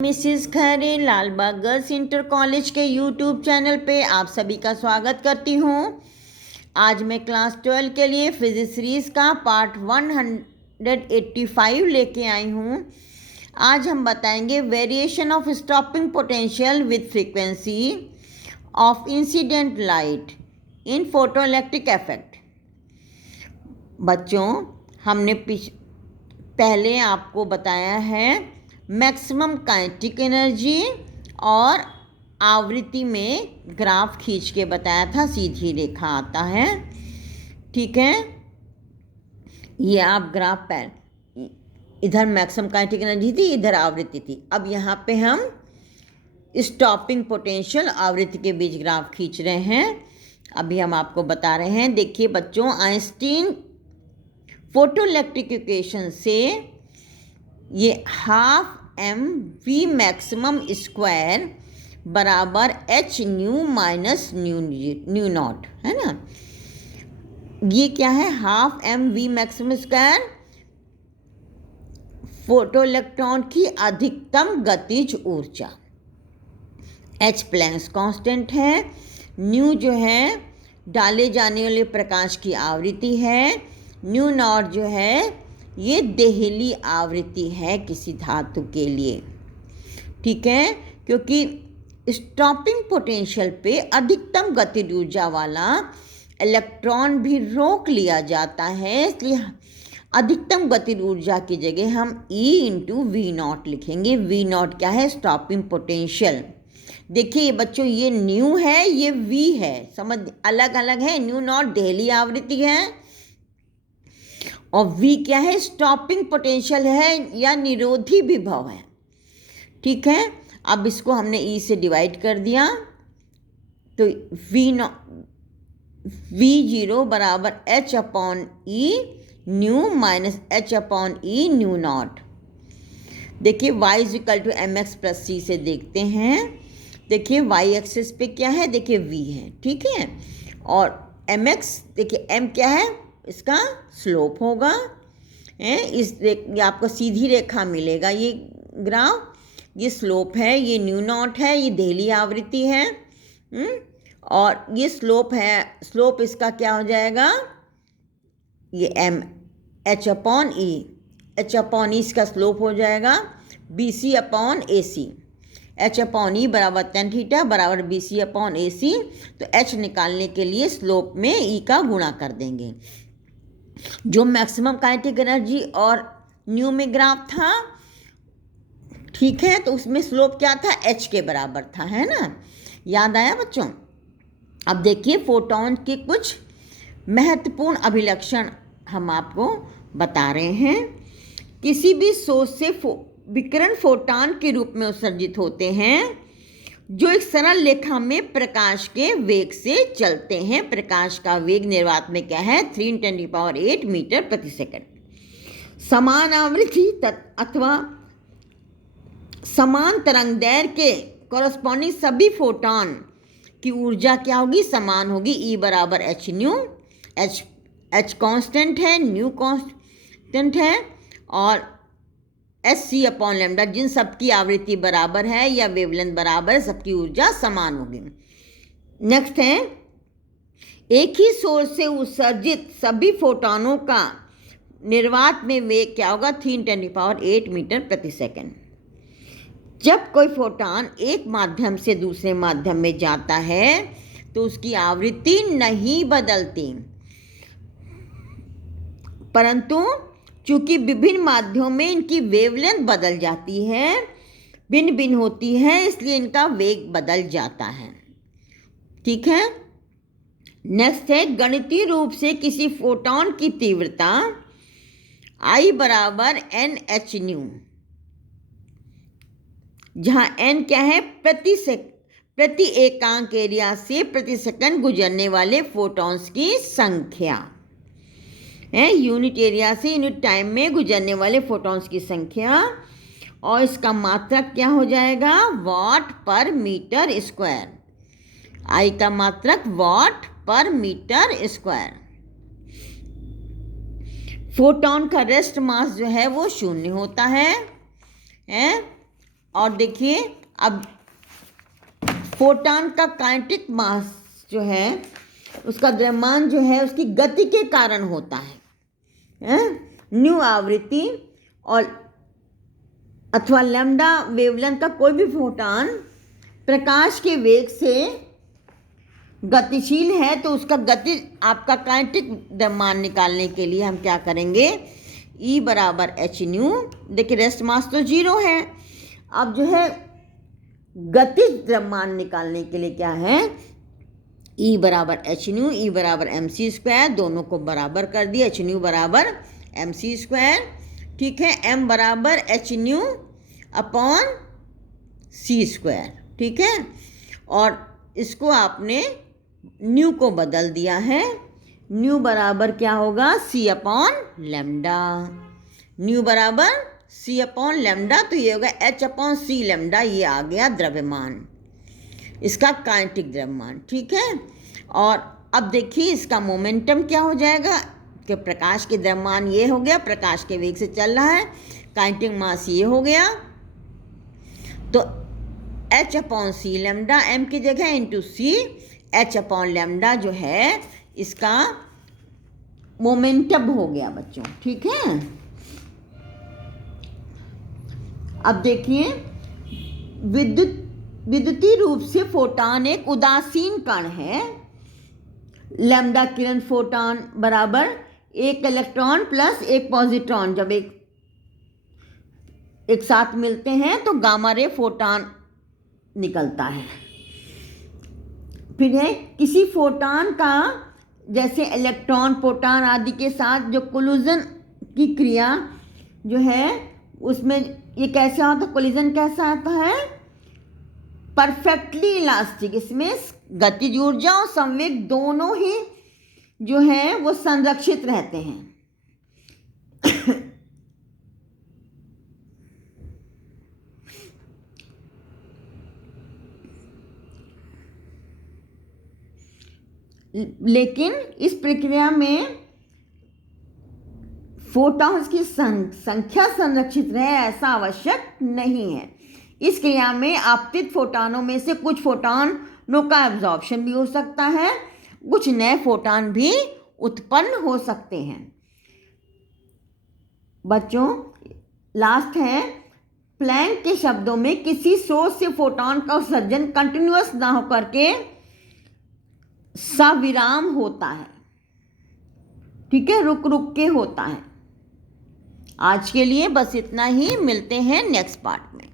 Mrs Khaire Lalbagh girls inter college के YouTube channel पे आप सभी का स्वागत करती हूँ। आज मैं क्लास 12 के लिए फिजिक्स सीरीज का पार्ट 185 लेके आई हूँ। आज हम बताएंगे variation of stopping potential with frequency of incident light in photoelectric effect. बच्चों, हमने पहले आपको बताया है मैक्सिमम काइनेटिक एनर्जी और आवृत्ति में ग्राफ खींच के बताया था, सीधी रेखा आता है। ठीक है, ये आप ग्राफ पर इधर मैक्सिमम काइनेटिक एनर्जी थी, इधर आवृत्ति थी। अब यहाँ पे हम स्टॉपिंग पोटेंशियल आवृत्ति के बीच ग्राफ खींच रहे हैं। अभी हम आपको बता रहे हैं। देखिए बच्चों, आइंस्टीन फोटोइलेक्ट्रिक इक्वेशन से ये half m v maximum square बराबर h nu minus nu naught, है ना। ये क्या है? Half m v maximum square photo electron की अधिकतम गतिज ऊर्जा। एच प्लैंक्स कांस्टेंट है। न्यू जो है डाले जाने वाले प्रकाश की आवृत्ति है। न्यू नॉट जो है ये देहली आवृत्ति है किसी धातु के लिए। ठीक है, क्योंकि स्टॉपिंग पोटेंशियल पे अधिकतम गतिज ऊर्जा वाला इलेक्ट्रॉन भी रोक लिया जाता है, इसलिए अधिकतम गतिज ऊर्जा की जगह हम E इंटू वी नॉट लिखेंगे। वी नॉट क्या है? Stopping potential. देखिए बच्चों, ये न्यू है, ये V है, समझ अलग अलग है। न्यू नॉट देहली आवृत्ति है और V क्या है? स्टॉपिंग पोटेंशियल है या निरोधी विभव है। ठीक है, अब इसको हमने E से डिवाइड कर दिया तो V0 बराबर H upon E nu minus H upon E nu naught. देखिए y is equal to m x plus c से देखते हैं। देखिए y एक्सिस पे क्या है? देखिए V है, ठीक है। और एम एक्स, देखिए m क्या है? इसका स्लोप होगा। ये आपको सीधी रेखा मिलेगा। ये ग्राफ, ये स्लोप है, ये न्यू नॉट है, ये देहली आवृत्ति है। और ये स्लोप है। स्लोप इसका क्या हो जाएगा? ये एम एच अपॉन ई। एच अपॉन ई इसका स्लोप हो जाएगा बी सी अपॉन ए सी। एच अपॉन ई बराबर tan थीटा बराबर बी सी अपॉन ए सी। तो एच निकालने के लिए स्लोप में ई का गुणा कर देंगे। जो मैक्सिमम काइनेटिक एनर्जी और न्यू में ग्राफ था, ठीक है, तो उसमें स्लोप क्या था? एच के बराबर था, है ना। याद आया बच्चों? अब देखिए फोटॉन के कुछ महत्वपूर्ण अभिलक्षण हम आपको बता रहे हैं। किसी भी सोर्स से विकिरण फोटॉन के रूप में उत्सर्जित होते हैं जो एक सरल रेखा में प्रकाश के वेग से चलते हैं। प्रकाश का वेग निर्वात में क्या है? 3×10⁸ मीटर प्रति सेकंड। समान आवृत्ति अथवा समान तरंगदैर्घ्य के कॉरस्पॉन्डिंग सभी फोटॉन की ऊर्जा क्या होगी? समान होगी। E बराबर एच न्यू। एच कांस्टेंट है, न्यू कांस्टेंट है, और एस सी अपॉन लैम्डा, जिन सबकी आवृत्ति बराबर है या वेवलेंथ बराबर है, सबकी ऊर्जा समान होगी। नेक्स्ट है, एक ही सोर्स से उत्सर्जित सभी फोटॉनों का निर्वात में वेग क्या होगा? 3×10⁸ मीटर प्रति सेकंड। जब कोई फोटॉन एक माध्यम से दूसरे माध्यम में जाता है तो उसकी आवृत्ति नहीं बदलती, परंतु चूंकि विभिन्न माध्यमों में इनकी वेवलेंथ बदल जाती है, भिन्न भिन्न होती है, इसलिए इनका वेग बदल जाता है। ठीक है। नेक्स्ट है, गणितीय रूप से किसी फोटॉन की तीव्रता I बराबर एन एच न्यू, जहां n क्या है? प्रति एकांक एरिया से प्रति सेकंड गुजरने वाले फोटॉन्स की संख्या है। यूनिट एरिया से यूनिट टाइम में गुजरने वाले फोटॉन्स की संख्या, और इसका मात्रक क्या हो जाएगा? वाट पर मीटर स्क्वायर। I का मात्रक वाट पर मीटर स्क्वायर। फोटॉन का रेस्ट मास जो है वो 0 होता है। और देखिए अब फोटॉन का काइनेटिक मास जो है उसका द्रव्यमान जो है उसकी गति के कारण होता है। न्यू आवृत्ति और अथवा लैम्डा वेवलेंथ का कोई भी फोटॉन प्रकाश के वेग से गतिशील है तो उसका गति आपका काइनेटिक द्रव्यमान निकालने के लिए हम क्या करेंगे, E बराबर एच न्यू। देखिए रेस्ट मास तो 0 है। अब जो है गतिज द्रव्यमान निकालने के लिए क्या है, E बराबर एच न्यू, E बराबर एम सी स्क्वायर, दोनों को बराबर कर दिया, एच न्यू बराबर एम सी स्क्वायर। ठीक है, M बराबर एच न्यू अपॉन सी स्क्वायर। ठीक है, और इसको आपने न्यू को बदल दिया है, न्यू बराबर क्या होगा, सी अपॉन लेमडा। न्यू बराबर सी अपॉन लेमडा, तो ये होगा एच अपॉन सी लेमडा, ये आ गया द्रव्यमान, इसका काइनेटिक द्रव्यमान। ठीक है, और अब देखिए इसका मोमेंटम क्या हो जाएगा कि प्रकाश के द्रव्यमान ये हो गया, प्रकाश के वेग से चल रहा है, काइनेटिक मास ये हो गया, तो एच अपॉन सी लेमडा, एम की जगह इंटू सी, एच अपॉन लेमडा जो है इसका मोमेंटम हो गया बच्चों। ठीक है, अब देखिए विद्युतीय रूप से फोटॉन एक उदासीन कण है। लैम्डा किरण फोटॉन बराबर एक इलेक्ट्रॉन प्लस एक पॉजिट्रॉन जब एक साथ मिलते हैं तो गामा रे फोटॉन निकलता है। फिर है किसी फोटॉन का जैसे इलेक्ट्रॉन प्रोटॉन आदि के साथ जो कोलिजन की क्रिया जो है उसमें ये कैसा होता है, कोलिजन कैसा आता है, परफेक्टली इलास्टिक। इसमें गतिज ऊर्जा और संवेग दोनों ही जो है वो संरक्षित रहते हैं। लेकिन इस प्रक्रिया में फोटॉन्स की संख्या संरक्षित रहे ऐसा आवश्यक नहीं है। इस क्रिया में आपतित फोटॉनों में से कुछ फोटॉनों का एब्जॉर्प्शन भी हो सकता है, कुछ नए फोटॉन भी उत्पन्न हो सकते हैं। बच्चों लास्ट है, प्लैंक के शब्दों में किसी सोर्स से फोटॉन का उत्सर्जन कंटिन्यूअस ना होकर के सविराम होता है। ठीक है, रुक रुक के होता है। आज के लिए बस इतना ही, मिलते हैं नेक्स्ट पार्ट में।